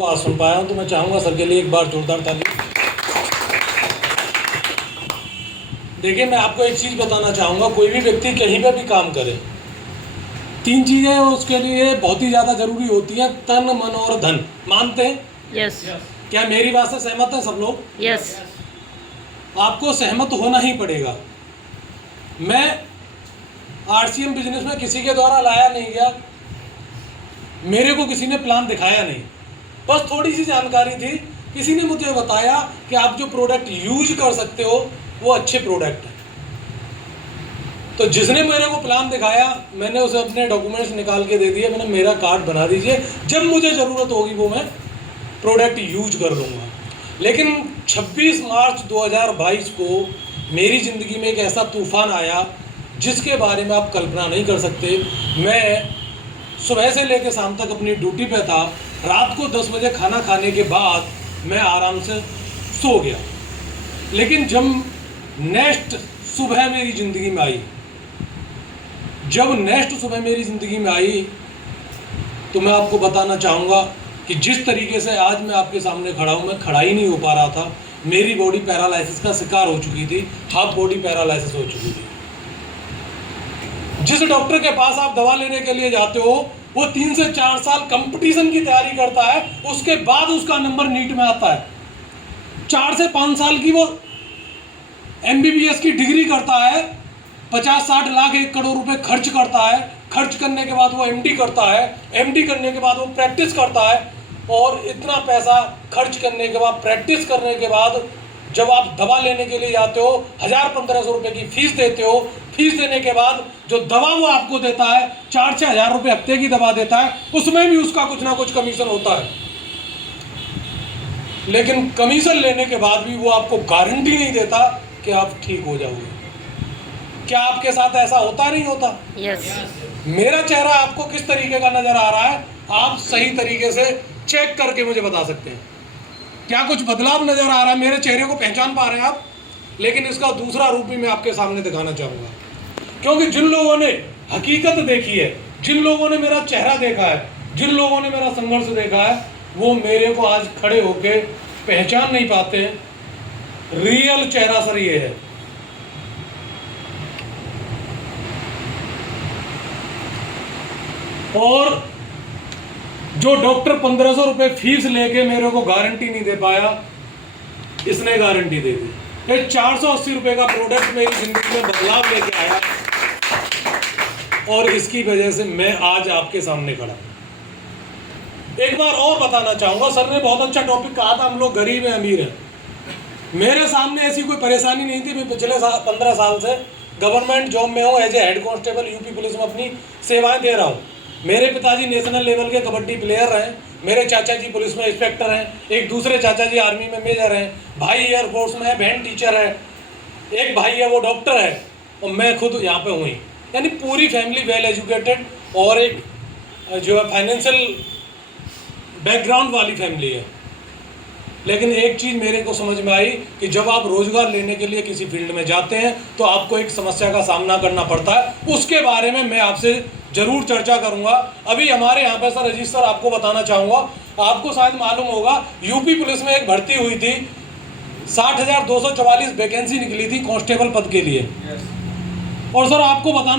को आज सुन पाया हूँ, तो मैं चाहूँगा सर के लिए एक बार जोरदार ताली। देखिए, मैं आपको एक चीज़ बताना चाहूँगा, कोई भी व्यक्ति कहीं पे भी काम करे, 3 चीज़ें उसके लिए बहुत ही ज़्यादा ज़रूरी होती हैं, तन, मन और धन। मानते हैं? यस। क्या मेरी बात से सहमत हैं सब लोग? यस। आपको सहमत होना ही पड़ेगा। मैं आरसीएम बिजनेस में किसी के द्वारा लाया नहीं गया, मेरे को किसी ने प्लान दिखाया नहीं, बस थोड़ी सी जानकारी थी। किसी ने मुझे बताया कि आप जो प्रोडक्ट यूज कर सकते हो वो अच्छे प्रोडक्ट हैं। तो जिसने मेरे को प्लान दिखाया, मैंने उसे अपने डॉक्यूमेंट्स निकाल के दे दिए, मैंने मेरा कार्ड बना दीजिए, जब मुझे ज़रूरत होगी वो मैं प्रोडक्ट यूज कर लूँगा। लेकिन 26 मार्च 2022 को मेरी ज़िंदगी में एक ऐसा तूफ़ान आया जिसके बारे में आप कल्पना नहीं कर सकते। मैं सुबह से लेकर शाम तक अपनी ड्यूटी पे था। रात को 10 बजे खाना खाने के बाद मैं आराम से सो गया। लेकिन जब नेक्स्ट सुबह मेरी ज़िंदगी में आई, तो मैं आपको बताना चाहूँगा कि जिस तरीके से आज मैं आपके सामने खड़ा हूँ, मैं खड़ा ही नहीं हो पा रहा था। मेरी बॉडी पैरालिसिस का शिकार हो चुकी थी, हाफ बॉडी पैरालिसिस हो चुकी थी। जिस डॉक्टर के पास आप दवा लेने के लिए जाते हो, वो 3 से 4 साल कंपटीशन की तैयारी करता है, उसके बाद उसका नंबर नीट में आता है। 4 से 5 साल की वो MBBS की डिग्री करता है, 50-60 लाख 1 करोड़ रुपए खर्च करता है। खर्च करने के बाद वो MD करता है, MD करने के बाद वो प्रैक्टिस करता है, और इतना पैसा खर्च करने के बाद, प्रैक्टिस करने के बाद जब आप दवा लेने के लिए जाते हो, 1000-1500 रुपये की फीस देते हो। फीस देने के बाद जो दवा वो आपको देता है, 4 से 1000 रुपये हफ्ते की दवा देता है, उसमें भी उसका कुछ ना कुछ कमीशन होता है। लेकिन कमीशन लेने के बाद भी वो आपको गारंटी नहीं देता कि आप ठीक हो जाओगे। क्या आपके साथ ऐसा होता नहीं होता? यस। मेरा चेहरा आपको किस तरीके का नजर आ रहा है, आप सही तरीके से चेक करके मुझे बता सकते हैं। क्या कुछ बदलाव नजर आ रहा है? मेरे चेहरे को पहचान पा रहे हैं आप? लेकिन इसका दूसरा रूप भी मैं आपके सामने दिखाना चाहूँगा, क्योंकि जिन लोगों ने हकीकत देखी है, जिन लोगों ने मेरा चेहरा देखा है, जिन लोगों ने मेरा संघर्ष देखा है, वो मेरे को आज खड़े होके पहचान नहीं पाते हैं। रियल चेहरा सर ये है। और जो डॉक्टर 1500 रुपये फीस लेके मेरे को गारंटी नहीं दे पाया, इसने गारंटी दे दी। ये 480 रुपये का प्रोडक्ट मेरी जिंदगी में बदलाव लेके आया, और इसकी वजह से मैं आज आपके सामने खड़ा हूं। एक बार और बताना चाहूंगा, सर ने बहुत अच्छा टॉपिक कहा था, हम लोग गरीब हैं अमीर हैं। मेरे सामने ऐसी कोई परेशानी नहीं थी। मैं पिछले 15 साल से गवर्नमेंट जॉब में हूँ, as a head constable UP police में अपनी सेवाएं दे रहा हूँ। मेरे पिताजी नेशनल लेवल के कबड्डी प्लेयर हैं, मेरे चाचा जी पुलिस में इंस्पेक्टर हैं, एक दूसरे चाचा जी आर्मी में मेजर हैं, भाई एयरफोर्स में है, बहन टीचर है, एक भाई है वो डॉक्टर है, और मैं खुद यहाँ पे हूँ ही। यानी पूरी फैमिली वेल एजुकेटेड और एक जो है फाइनेंशियल बैकग्राउंड वाली फैमिली है। लेकिन एक चीज़ मेरे को समझ में आई कि जब आप रोजगार लेने के लिए किसी फील्ड में जाते हैं तो आपको एक समस्या का सामना करना पड़ता है। उसके बारे में मैं आपसे जरूर चर्चा करूंगा। अभी हमारे यहाँ पे सर अजीत सर, आपको बताना चाहूँगा, आपको शायद मालूम होगा, यूपी पुलिस में एक भर्ती हुई थी, 60,244 वैकेंसी निकली थी कांस्टेबल पद के लिए। और सर आपको बताना